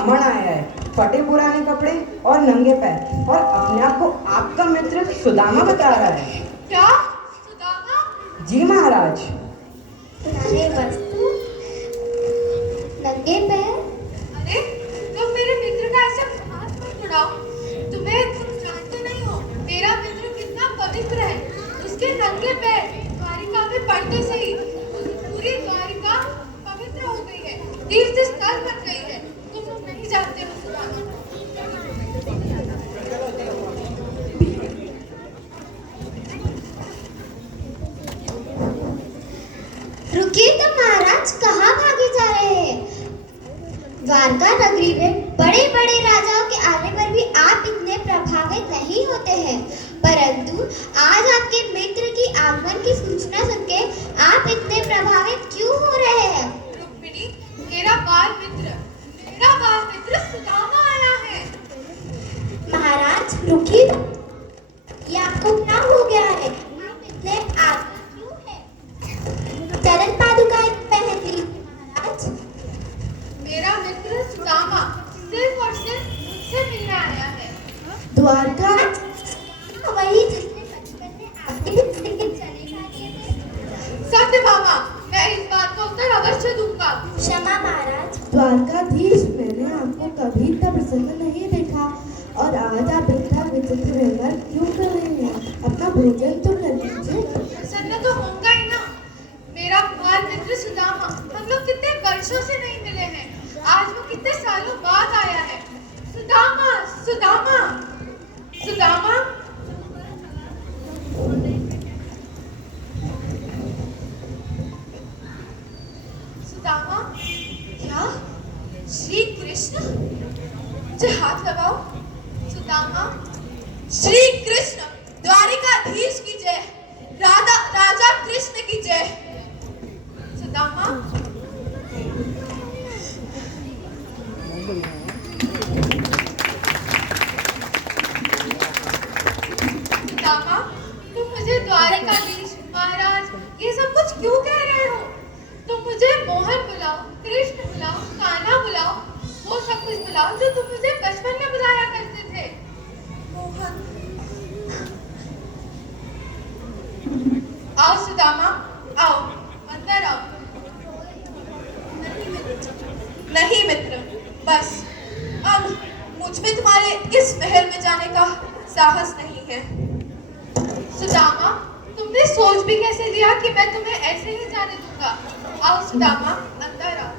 ब्राह्मण आया है, फटे पुराने कपड़े और नंगे पैर, और अपने आप को आपका मित्र सुदामा बता रहा है। क्या? सुदामा? जी महाराज। पुराने वस्त्र, नंगे पैर। अरे तुम मेरे मित्र का ऐसा हाथ मत उड़ाओ। तुम जानते नहीं हो मेरा मित्र कितना पवित्र है। उसके नंगे पैर द्वारिका में पड़ते से ही पूरी द्वारिका पवित्र हो गई है, तीर्थ स्थल बन गई है। तुम लोग नहीं जानते हो सुदामा। रुकिए तो महाराज, कहाँ भागे जा रहे हैं? द्वारका नगरी में बड़े बड़े राजाओं के आने पर भी आप इतने प्रभावित नहीं होते हैं, परंतु आज आपके मित्र की आगमन की सूचना सुनके आप इतने प्रभावित क्यों हो रहे हैं? रुक्मिणी, मेरा बाल मित्र सुदामा आया है। महाराज रुकिए, ये आपको क्या हो गया है? आप इतने आगे क्यों हैं? चरण पादुकाएं पहन ली महाराज। मेरा मित्र सुदामा सिर्फ और सिर्फ मुझसे मिलने आया है। द्वारका वही जिसने बचपन में आपके जिंदगी चले दिए थे। सत्यभामा, मैं इस बात का उत्तर अवश्य दूंगा। क्षमा महाराज। द्वारकाधीश, मैंने आपको कभी इतना प्रसन्न नहीं देखा, और आज आप इतना विचित्र व्यवहार क्यों कर रहे हैं? अपना भोजन तो कर लीजिए। प्रसन्न तो होगा ही ना। मेरा बाल मित्र सुदामा, हम लोग कितने वर्षों से नहीं मिले हैं, आज वो कितने सालों बाद आया है। सुदामा, सुदामा, सुदामा। सुदामा, क्या? श्री कृष्ण? मुझे हाथ लगाओ। सुदामा, श्री कृष्ण द्वारिकाधीश की जय, राजा कृष्ण की जय। सुदामा, सुदामा, तुम मुझे द्वारिकाधीश, महाराज, ये सब कुछ क्यों कह रहे हो? तुम मुझे मोहन बुलाओ, कृष्ण बुलाओ, कान्हा बुलाओ, वो सब कुछ बुलाओ जो तुम मुझे बचपन में बुलाया करते थे। मोहन। आओ सुदामा, आओ, अंदर आओ। नहीं मित्र, बस अब मुझ में तुम्हारे इस महल में जाने का साहस नहीं है। सुदामा, तुमने सोच भी कैसे लिया कि मैं तुम्हें ऐसे ही जाने दूंगा? आओ सुदामा, अंदर आओ।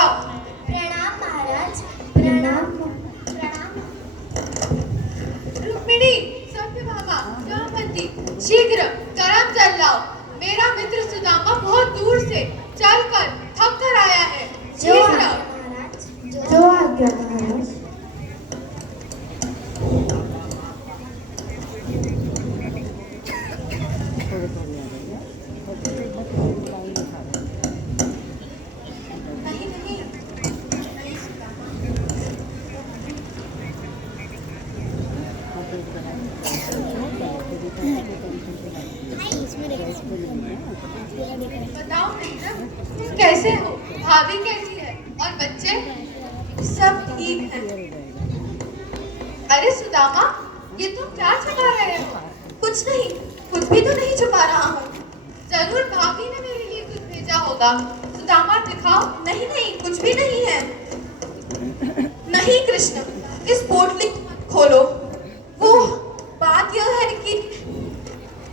आओ। प्रणाम महाराज। प्रणाम। प्रणाम। रुक्मिणी, सत्यभामा, जामवंती, शीघ्र गरम जल लाओ। मेरा मित्र सुदामा बहुत दूर से चलकर थक कर आया है। जो शीघ्र। महाराज, जो आज्ञा महाराज। नहीं नहीं, नहीं सुदामा। बताओ मित्र, तुम कैसे हो? भाभी कैसी है? और बच्चे? सब ठीक हैं। अरे सुदामा, ये तुम क्या छुपा रहे हो? कुछ नहीं, कुछ भी तो नहीं छुपा रहा हूँ। जरूर भाभी ने मेरे लिए कुछ भेजा होगा। सुदामा दिखाओ। नहीं नहीं, कुछ भी नहीं है। नहीं कृष्ण, इस पोटली को मत खोलो। वो बात यह है कि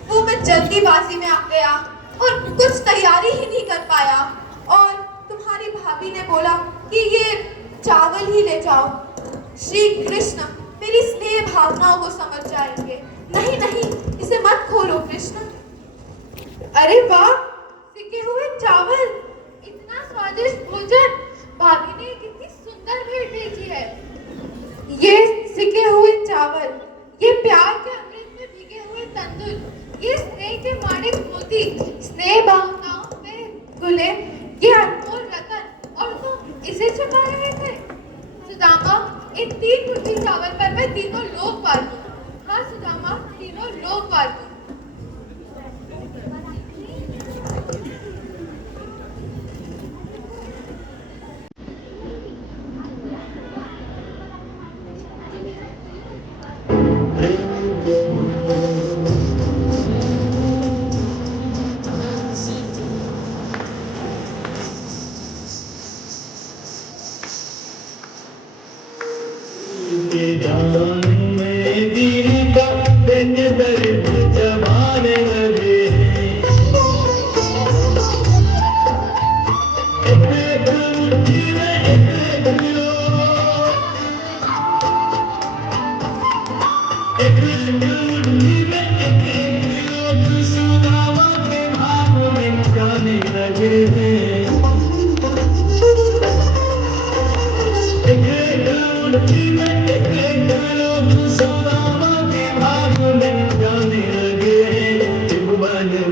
वो मैं जल्दीबाजी में आ गया और कुछ तैयारी ही नहीं कर पाया, और तुम्हारी भाभी ने बोला कि ये चावल ही ले जाओ। श्री कृष्ण मेरी स्नेह भावनाओं को समझ जाएंगे। नहीं नहीं, इसे मत खोलो कृष्ण। अरे वाह, सिके हुए चावल, इतना स्वादिष्ट भोजन। भाभी ने कितनी सुंदर भेंट भेजी है। ये सिके हुए चावल, ये प्यार के अमृत में भीगे हुए तंदूर, ये स्नेह के माणिक मोती, स्नेह भावनाओं में घुले ये अनमोल रतन, और तुम इसे छुपा रहे थे? सुदामा, इन 3 मुट्ठी चावल पर मैं तीनों लोक पार दूं। हाँ सुदामा, तीनों लोक पार दूं। के जान में दिल का दिन दर्द जमाने लगे एक मुट्ठी में एक किलो एक मुट्ठी में एक किलो सुदामा के भाव में जाने लगे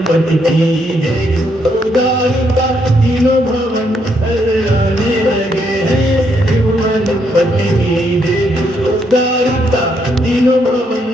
पति देखो उदारता तीनों भवन हराने लगे हैं पति देखो उदारता तीनों भवन